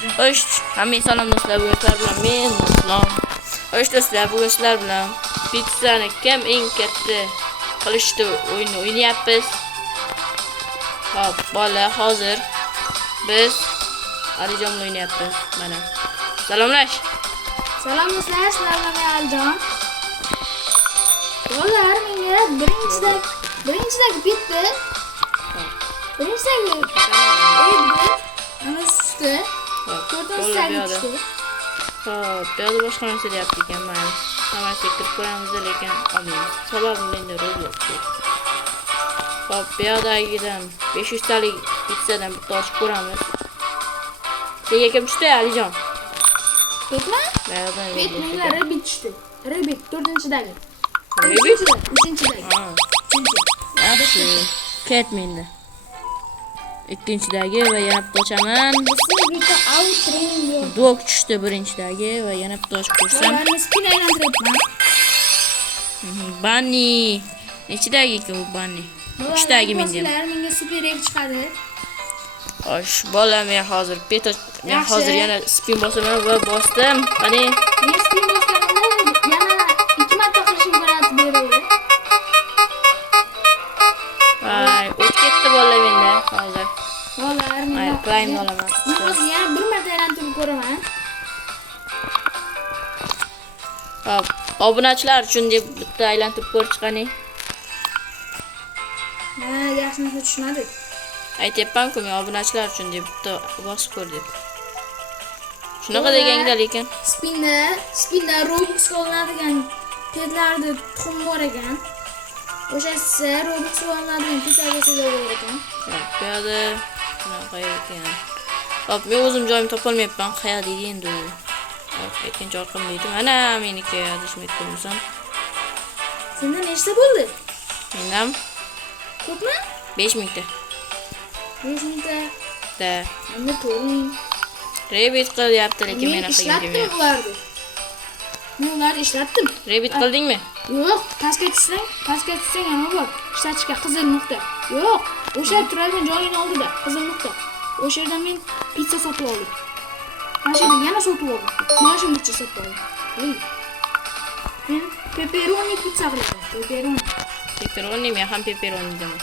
Hoş, hamma salom do'stlar, bugun sizlar bilan men Islom. Hoş do'stlar, bugun sizlar bilan pizzani kim eng katta qilishdi o'yinni o'ynayapmiz. Hop, bolalar hozir biz Alijon bilan o'ynayapmiz. Mana. Salomlash. Salom do'stlar, sizlar bilan Alijon. Bolalar menga birinchidagi bitta. Birinchidagi o'yinda ana suti. To'rtinchidagi suti. Hop, bu yerda boshqa narsa deyapti ekan, mana. Samarga kirib ko'ramiz, lekin olmaymiz. Sababi menda Roblox yo'q. Hop, bu yerdagidan 500 talik pizzadan bitta ochib ko'ramiz. Senga kim tushdi, Alijon? To'pmi? Menga Rabbit tushdi. Rabbit to'rtinchidagi. Rabbit? Uchinchidagi. Yaxshi. Ketmenda. Ikkinchidagi va yana bitta ochaman. Bitta outro. Dog tushdi birinchidagi va yana bitta ochib ko'rsam. Ularni spin aylantiryapman. Bunny. Nechidagi ekan u Bunny? 3dagi menda. Menga super egg chiqadi. Xo'sh, bola men hozir men hozir yana spin bosaman va bosdim. Qani? Men spin bosganimda yana 2 marta qilish imkoniyati berildi. Ay, o'tib ketdi bola menda hozir. Bolalar Ay, prime olaman. Men hozir yana 1 marta aylantirib ko'raman. Hop, obunachilar uchun deb bitta aylantirib ko'rchi qani. Mana yaxshi narsa tushunadi. Aytyapman-ku, men obunachilar uchun deb bitta bosib ko'r deb. Shunaqa deganglar ekan. Spinda Robux olinadigan petlarni tuxum bor ekan. O'shasi Robux olinadigan petlarga so'zlar ekan. Bu yerda shunaqa ekan. Hop, men o'zim joyimni topolmayapman. Qayerda deydi endi u? Hop, ikkinchi orqam deydi. Mana meniki adashmay ko'rsam. Senda nechta bo'ldi? Mendam Ko'pmi? 5000 ta. 5000 ta. Da. Menda 4000. Rabbit qilyapti, lekin men ishlatdim ularni. Men ularni ishlatdim. Rabbit qildingmi? Yo'q, pastga tushsang yana bor. Ishlatishga qizil nuqta. Yo'q, o'sha turadigan joyning oldida qizil nuqta. O'sha yerdan men pizza sotib oldim. Mana shu yerdan yana sotib oldim. Mana shu pizza sotib oldim. Men pepperoni pizza qilaman. Pepperoni, men ham pepperoni deyman.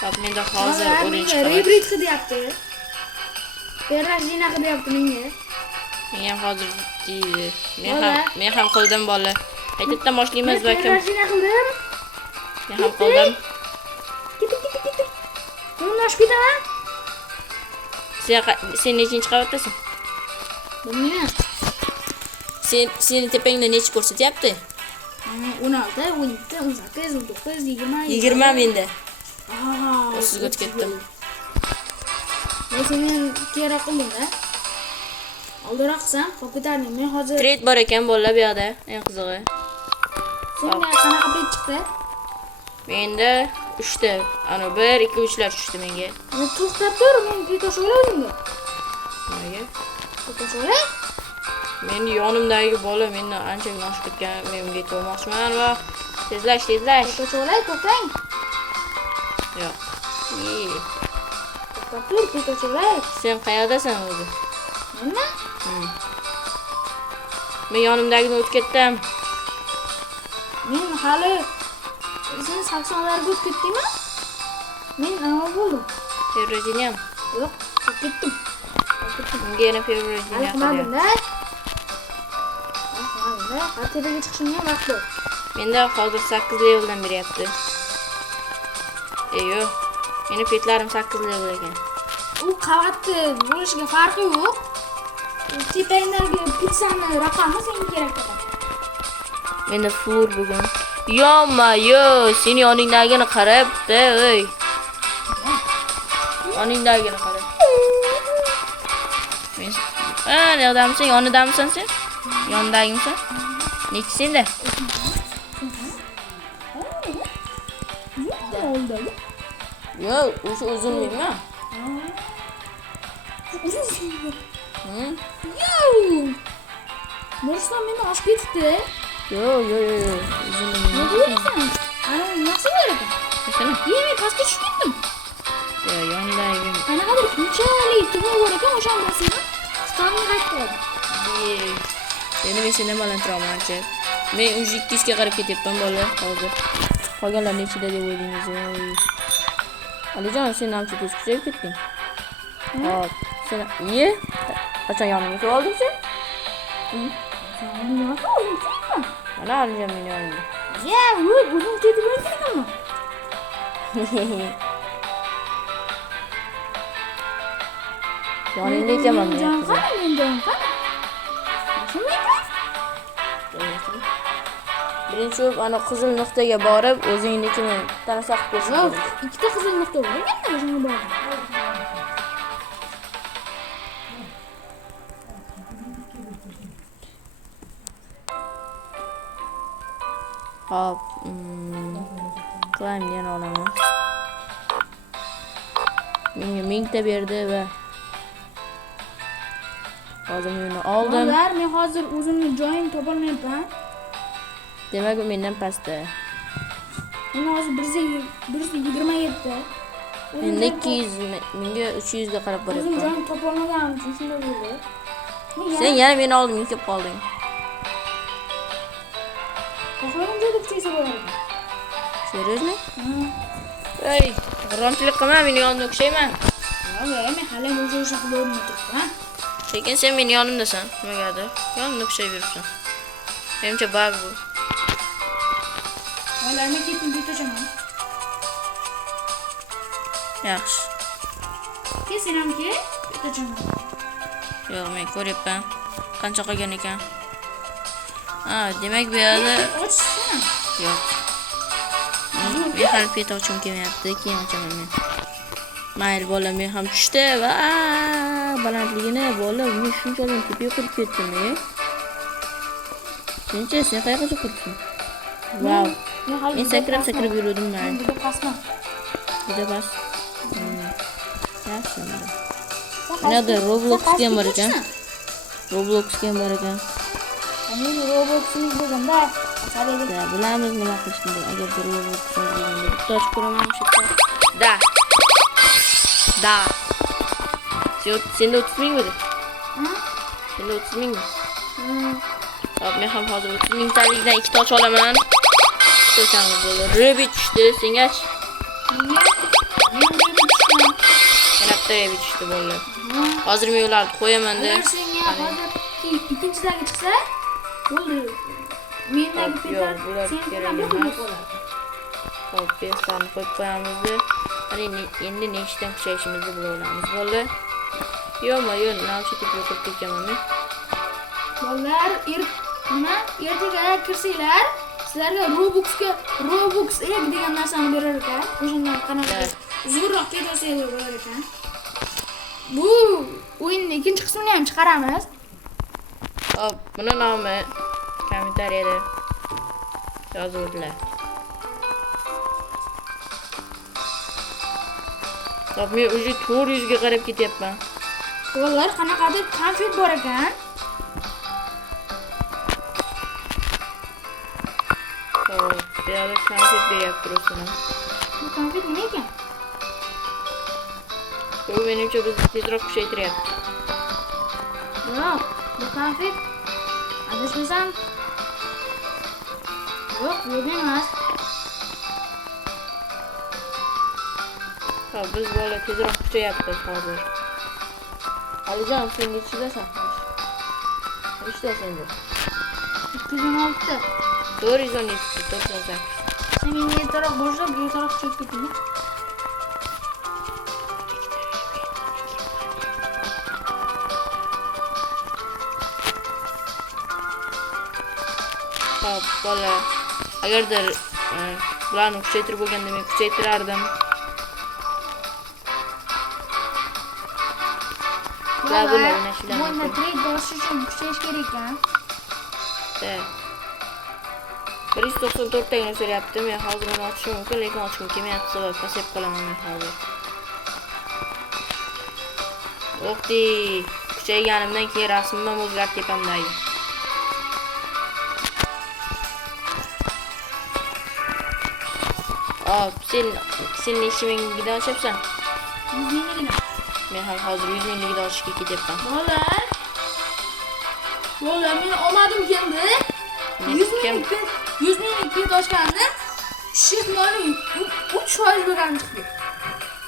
Hop, menda hozir o'rin chiqadi. Hibrid qilyapti. Perajina qilyapti menga. Men ham hozir deydi. Men ham qildim bola. Qaytadan boshlaymiz va kim? Perajina qildim. Men ham qildim. Ketdi. Men oshib ketaman. Sen nechinchi qavatdasan? Bilmayman. Seni tepangda nechi ko'rsatyapti? 16, 17, 18, 19, 20. 20 menda. Aha, Sizga o'tib ketdim. Men seni keyinroq qildim-da. Oldinroq qilsam, qolib ketarding. Men hozir Trade bor ekan bolalar bu yoqda, eng qizig'i. senga qanaqa pet chiqdi? Menda 3 ta, ana 1, 2, 3 lar tushdi menga. Men to'xtab tur, men pet o'ylayapman. Nimaga? Pet o'ylay? Men yonimdagi bola mendan ancha oshib ketgan, men unga yetolmoqchiman va tezlash. Pet o'ylay, to'xtang. Yo'q. To'xtab tur, pet o'ylay. Sen qayerdasan o'zi? Menmi? Men yonimdagini o'tib ketdim. Men hali sen 80larga o'tib ketdingmi? Men nima bo'ldim? Fevrajiniyam. Yo'q, o'tib ketdim. Unga yana fevrajiniya Qilmadim-da. Tepaga chiqishimga vaqt bor. Menda hozir 8 leveldan beryapti. Yo'q. Meni petlarim 8 level ekan. U qavatni bo'lishiga farqi yo'q. Tepangdagi pizzani raqami senga kerak ekan. Menda fur bugun. Yo, seni yoningdagini qarab-da, o'y. Yoningdagini qarab. Men neredamisan? Yonidamisan sen? Yondagimisan? Nechi senda? Yo'q, o'sha uzunlikmi? Bo'risdan meni oshib ketibdi. Yo'q. Uzunlik. Nima deyapsan? Ana, nima qilib berasan? Qani? Men pastga tushib ketdim. Ya yondagi Qanaqadir bunchalik tubi bor ekan o'shandasini. Stonni qaytib qoldi. endi men sendan balandroqman ancha. Men уже 200 ga qarab ketyapman bola hozir. Qolganlarni ichida deb o'ylaymiz. Alijon, sen ham tez kuchayib ketding. Hop, sen iye. Qachon yonimga kelib olding sen? Mana Alijon meni yonimda. Ya, o'zim ketib o'tirganman. Yoningda ekanman men. Qani mendan qani? Birinchi ana qizil nuqtaga borib, o'zingnikini tanasa qilib ko'rsin. Yo'q, ikkita qizil nuqta bor ekan o'shanga bordim. Hop, qilayman olaman. Menga 1000 ta berdi va hozir meni oldim. Ular men hozir o'zimni joyimni topolmayapman. Demak, u mendan pastda. Men hozir 127 ta. Endi 200, menga 300 ga qarab O'zim boryapman. joyimni topolmaganim uchun shunday bo'ldi. Sen yana meni oldimga kelib qolding. Xohlagan joyda kuchaysa bo'lar ekan. Seriously? Ey, g'irromchilik qilma, meni yonimda o'xshayman. Yo'q, men hali o'sha qilib o'rnatibman. Lekin sen meni yonimdasan, nimagadir? Yonimda o'xshayib yuribsan. Menimcha bug bu. Hozir men ketib ketaman. Yaxshi. Sen ham ket, ketaman. Yo'q, men ko'ryapman. Qancha qolgan ekan? Demak bu yerda Ochsan. yo'q. Men hali pet ochim kelmayapti, keyin ochaman men. Mayli bola, men ham tushdi va balandligini bola, men shunchalik tepaga qurib ketdim. Senchi, sen qayergacha qurding? Vau. Men sakrab yurdim men. Juda pastman. Juda past. Yaxshi. Mana Roblox game bor ekan. Roblox game bor ekan. Men Roblox'imiz bo'lganda, Da, bilamiz nima qilishni. Agar Roblox bo'lganda bitta ochib ko'raman shu yerda. Da. Senda 30 ming bo'ldi. Senda 30 ming. Hop, men ham hozir 30 mingtalikdan ikkita ochib olaman. To'chamiz bo'ldi. Rabbit tushdi, sengachi. Yana bitta rabbit tushdi bo'ldi. Hozir men ularni qo'yaman-da. Senga hozir ikkinchilariga chiqsa, bo'ldi. Mendagi petar senga nima bo'ladi? Hop, peslarni qo'yib qo'yamiz-da. Mana endi nechtadan kuchayishimizni bilamiz bo'ldi. Yo'qmi, yo'q, navchi tepib o'tirib ketganman men. Bolalar, ertaga kirsanglar, sizlarga Robux degan narsani berar ekan. O'shandan qanaqa zo'rroq ketsangiz bo'lar ekan. Bu o'yinning ikkinchi qismini ham chiqaramiz. Hop, buni nomi kommentariyada yozib o'tlar. Hop, men уже 400 ga qarab ketyapman. Bolalar, qanaqadir konfet bor ekan. Hop, bu yerda konfet beryapti Ruslan. Bu konfet nima ekan? Bu menimcha bizni tezroq kuchaytiryapti. Yo'q, bu konfet adashmasam. Yo'q, bu emas. Hop, biz bola tezroq kuchayapmiz hozir. Alijon, sen nechdasan? Nechda senda? 216. 417, 408. Sen menga ertaroq boshlab, ertaroq chiqib keting. Hop, bola. Agarda bularni kuchaytirib bo'lganda men kuchaytirardim. Buni o'ynashlar. Bunda trade boshish uchun kuchayish kerak ekan. 194 tagini so'rayapti. Men hozir uni ochishim mumkin, lekin ochishim kelmayapti, sabab pasayib qolaman men hozir. O'qdi. Kuchayganimdan keyin rasmimni ham o'zgartirib tepamdagi. Hop, sen necha mingdan ochyapsan? 100 mingligini. Men ham hozir 100 mingligini ochishga ketyapman. Bo'ldi, men olmadim keldi. 100 minglik pet ochgandim. Tushish ehtimoli 3% bo'lgan chiqdi.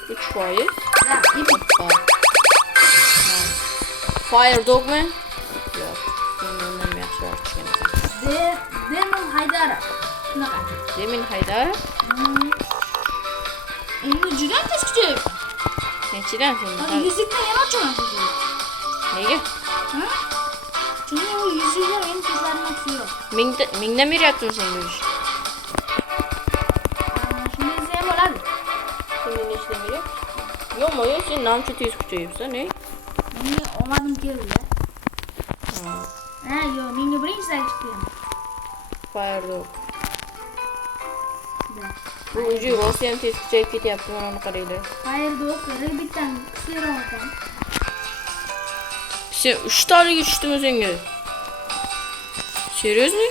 3%? Ha, epic. Fire Dogmi? Yo'q. Men undan yaxshiroq tushgan ekan. Demon Haydara. Shunaqa. Demon Haydara? Endi juda tez kuchayib. Nechidan sen? Hozir 100likdan yana ochaman sizni. Nega? Ha? Chunki u 100likdan endi tezlarini tushirib. Mingdan beryaptimi sen bu ish? Shunday desa ham bo'ladi. Sen menga ishdan beryapsan? Yo'qmi, yo'q, sen namcha tez kuchayibsan, ne? Men olmadim keldi. Yo'q, menga birinchisidan chiqdi. Fire Dog. Bu uji rosa ham tez kuchayib ketyapti, mana uni qaranglar. Fire Dog Rabbitdan kuchliroq ekan. Sen 3 taliga tushdimi senga? Seriously?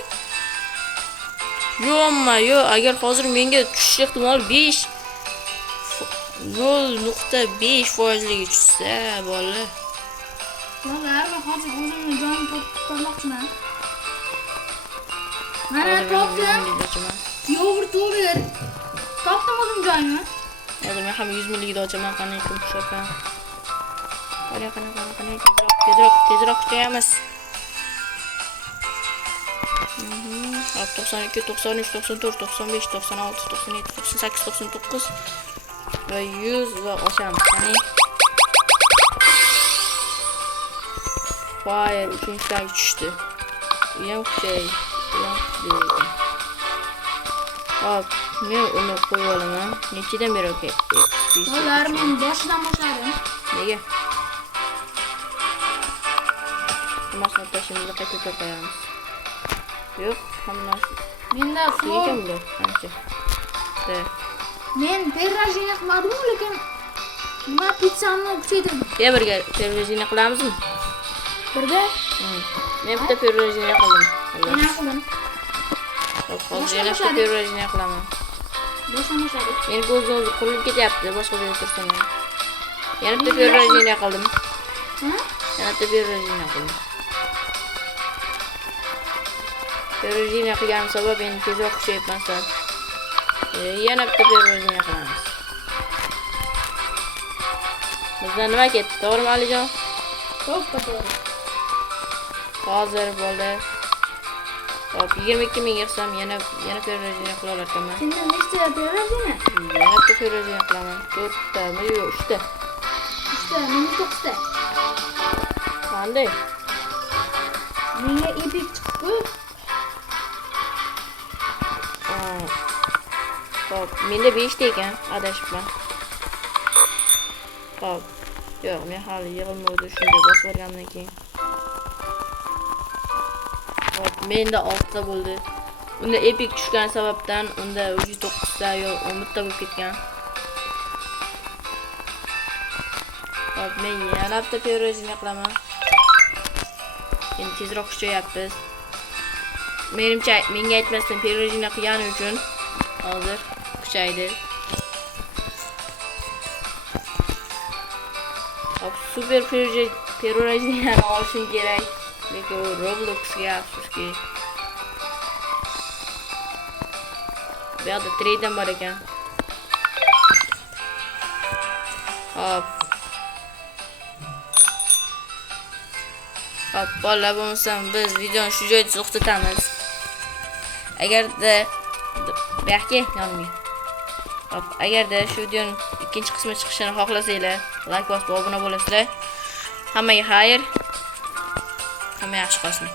Yo'qmi, yo'q, agar hozir menga tushish ehtimoli 5 0.5% tushsa, bola. Bolalar, men hozir o'zimni joyimni topmoqchiman. Mana topdim. Yogurt to'g'ri. Topdim o'zim joyimni. Hozir men ham 100 minglikni ochaman, qanday qilib tushapman. Qani, tezroq kuchayamiz. 92, 93, 94, 95, 96, 97, 98, 99 va 100 va ochamiz. Qani. Fire 3-ga tushdi. Uyam kuchaydi. Hop, men uni qo'yib olaman. Nechidan beri okey? Bolalar, men boshidan boshladim. Nega? Mas'uliyat tashimizni qaytib qo'yamiz. Yo'q, hammasi. Menda Lekin bu qancha? Men perrajini qilmadim, lekin nima pizzani kuchaytirdim. Birga perrajini qilamizmi? Birga? Men bitta perrajini qildim. Men ham qildim. Hozir yana bitta perrajini qilaman. Boshlashadi. Men ko'zim qurilib ketyapti, boshqa joyga tursam ham. Yana bitta perrajini qildim. Yana bitta perrajini qildim. Perrajini qilgan sabab endi tezroq kuchayibman sal. Yana bitta perrajini qilamiz. Bizdan nima ketdi, to'g'rimi Alijon? To'g'ri. Hozir bo'ldi. Hop, 22 ming yig'sam yana perrajini qila olarkanman. Sendan nechta perrajini? Yana bitta perrajini qilaman. 4tami, yo'q, 3ta. 3ta, menga 9ta. Qanday? Menga epic chiqdi. Hop, menda 5 ta ekan, adashibman. Hop. Yo'q, men hali yig'ilmovdi, shunday bosib olgandan keyin. Hop, menda 6 ta bo'ldi. Unda epic tushgan sababdan unda 9 ta yo 10 ta bo'lib ketgan. Hop, men yana bitta perrajini qilaman. Endi tezroq kuchayapmiz. Menimcha menga aytmasdan perrajini qilgani uchun hozir kuchaydi. Hop, super perrajini olishim kerak. Lekin Robloxga afsuski. Bu yerda trade'dan bor ekan. Hop. Hop, bolalar bo'lmasam biz videoni shu joyda to'xtatamiz. Agarda bu yoqqa yonmang. Hop, agarda shu videoning ikkinchi qismi chiqishini xohlasanglar, like bosib obuna bo'lasizlar. Hammaga xayr. Hamma yaxshi qolsin.